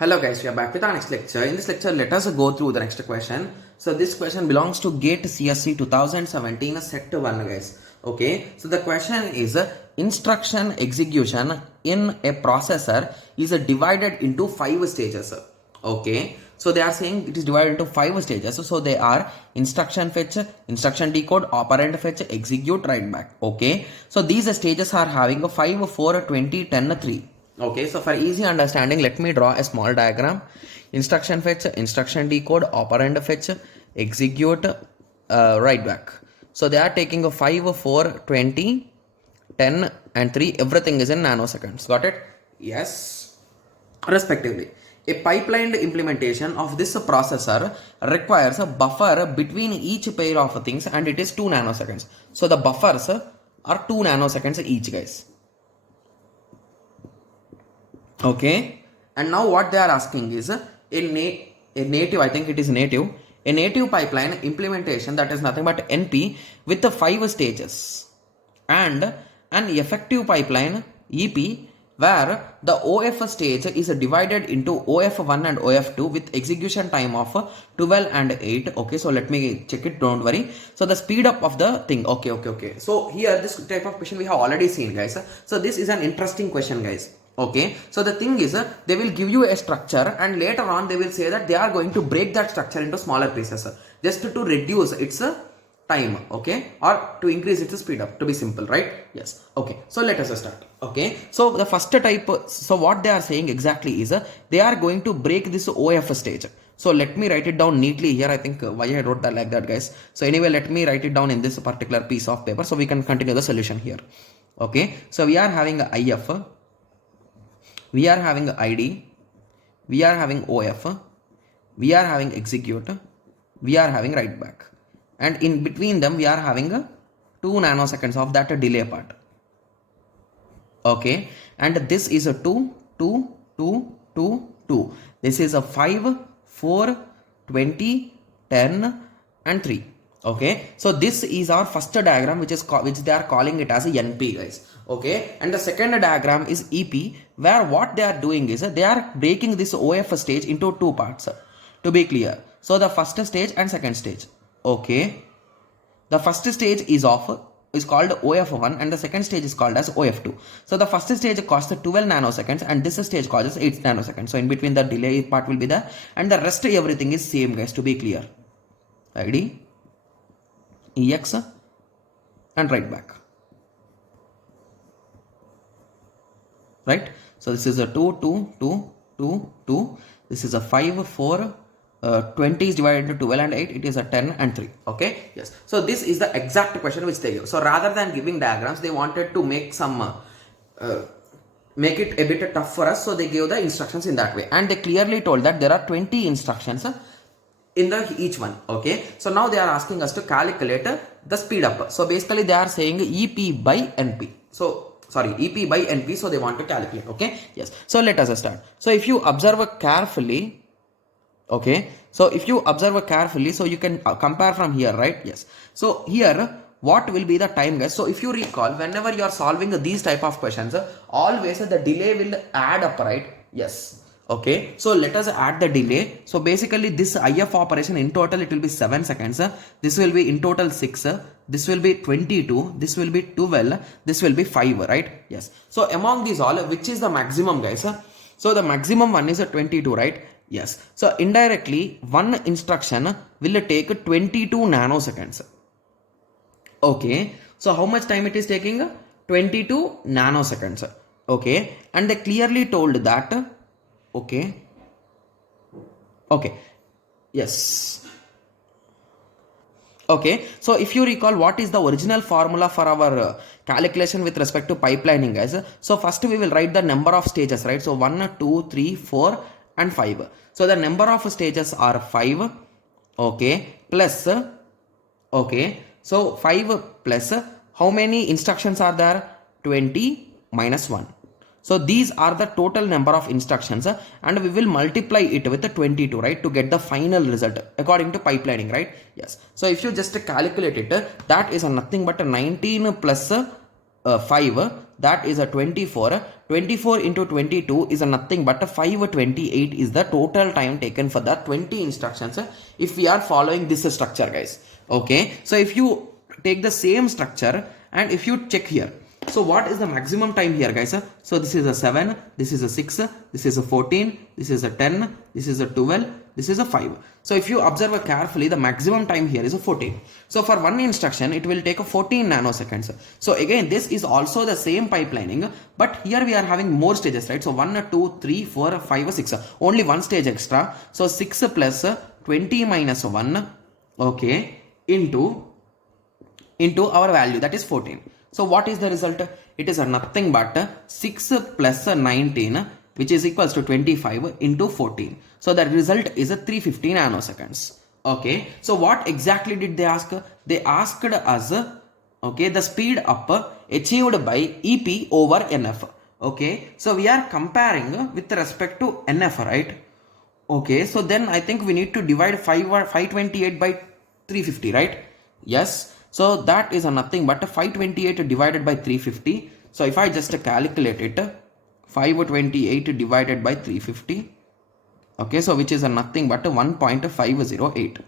Hello guys, we are back with our next lecture. In this lecture, let us go through the next question. So this question belongs to GATE CSC 2017 set 1 guys. Okay, so the question is instruction execution in a processor is divided into 5 stages. Okay, so they are saying it is divided into 5 stages. So they are instruction fetch, instruction decode, operand fetch, execute, write back. Okay, so these stages are having a 5, 4, 20, 10, 3. Okay, so for easy understanding, let me draw a small diagram. Instruction fetch, instruction decode, operand fetch, execute, write back. So they are taking a 5, 4, 20, 10 and 3. Everything is in nanoseconds. Got it? Yes. Respectively. A pipelined implementation of this processor requires a buffer between each pair of things and it is 2 nanoseconds. So the buffers are 2 nanoseconds each, guys. Okay, and now what they are asking is a native, I think it is native, a native pipeline implementation that is nothing but NP with the 5 stages and an effective pipeline EP where the OF stage is divided into OF1 and OF2 with execution time of 12 and 8. Okay, so let me check it, don't worry. So the speed up of the thing. Okay. So here this type of question we have already seen, guys. So this is an interesting question, guys. Okay, so the thing is they will give you a structure and later on they will say that they are going to break that structure into smaller pieces just to reduce its time, okay, or to increase its speed up, to be simple, right? Yes. Okay, so let us start. Okay, so the first type, so what they are saying exactly is they are going to break this OF stage. So let me write it down neatly here. I think why I wrote that like that, guys. So anyway, let me write it down in this particular piece of paper so we can continue the solution here. Okay, so we are having IF, we are having ID, we are having OF, we are having execute, we are having write back, and in between them we are having 2 nanoseconds of that delay part. Okay, and this is a 2, 2, 2, 2, 2. This is a 5, 4, 20, 10 and 3. Okay, so this is our first diagram which they are calling it as a NP, guys. Okay, and the second diagram is EP where what they are doing is they are breaking this OF stage into 2 parts, to be clear. So the first stage and second stage. Okay, the first stage is called OF1 and the second stage is called as OF2. So the first stage costs 12 nanoseconds and this stage causes 8 nanoseconds. So in between the delay part will be there and the rest everything is same, guys, to be clear. ID, EX and write back. Right? So this is a 2, 2, 2, 2, 2. This is a 5, 4, 20 is divided into 12 and 8. It is a 10 and 3. Okay? Yes. So this is the exact question which they give. So rather than giving diagrams, they wanted to make some make it a bit tough for us. So they gave the instructions in that way. And they clearly told that there are 20 instructions in each one. Okay, so now they are asking us to calculate the speed up. So basically they are saying EP by NP. So sorry, EP by NP. So they want to calculate. Okay, yes. So let us start. So if you observe carefully, okay, so if you observe carefully, so you can compare from here, right? Yes. So here what will be the time, guys? So if you recall, whenever you are solving these type of questions, always the delay will add up, right? Yes. Okay, so let us add the delay. So basically this IF operation in total it will be 7 seconds. This will be in total 6. This will be 22. This will be 12. This will be 5, right? Yes. So among these all, which is the maximum, guys? So the maximum one is a 22, right? Yes. So indirectly one instruction will take 22 nanoseconds. Okay. So how much time it is taking? 22 nanoseconds. Okay. And they clearly told that. Okay, yes. Okay, so if you recall, what is the original formula for our calculation with respect to pipelining, guys? So first we will write the number of stages, right? So 1, 2, 3, 4 and 5. So the number of stages are 5. Okay, plus, okay, so 5 plus, how many instructions are there? 20 minus 1. So these are the total number of instructions and we will multiply it with 22, right, to get the final result according to pipelining, right? Yes. So if you just calculate it, that is nothing but 19 plus 5, that is a 24. 24 into 22 is a nothing but a 528 is the total time taken for the 20 instructions if we are following this structure, guys. Okay, so if you take the same structure and if you check here, so what is the maximum time here, guys? So this is a 7, this is a 6, this is a 14, this is a 10, this is a 12, this is a 5. So if you observe carefully, the maximum time here is a 14. So for one instruction, it will take a 14 nanoseconds. So again, this is also the same pipelining, but here we are having more stages, right? So 1, 2, 3, 4, 5, 6. Only one stage extra. So 6 plus 20 minus 1, okay, into our value, that is 14. So what is the result? It is a nothing but 6 plus 19, which is equals to 25 into 14. So the result is a 350 nanoseconds. Okay. So what exactly did they ask? They asked us, okay, the speed up achieved by EP over NF. Okay. So we are comparing with respect to NF, right? Okay. So then I think we need to divide 528 by 350, right? Yes. So that is a nothing but 528 divided by 350. So if I just calculate it, 528 divided by 350. Okay, so which is a nothing but 1.508.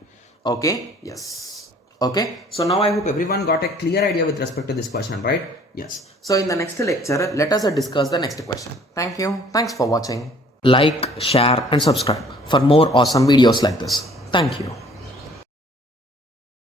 Okay, yes. Okay, so now I hope everyone got a clear idea with respect to this question, right? Yes. So in the next lecture, let us discuss the next question. Thank you. Thanks for watching. Like, share and subscribe for more awesome videos like this. Thank you.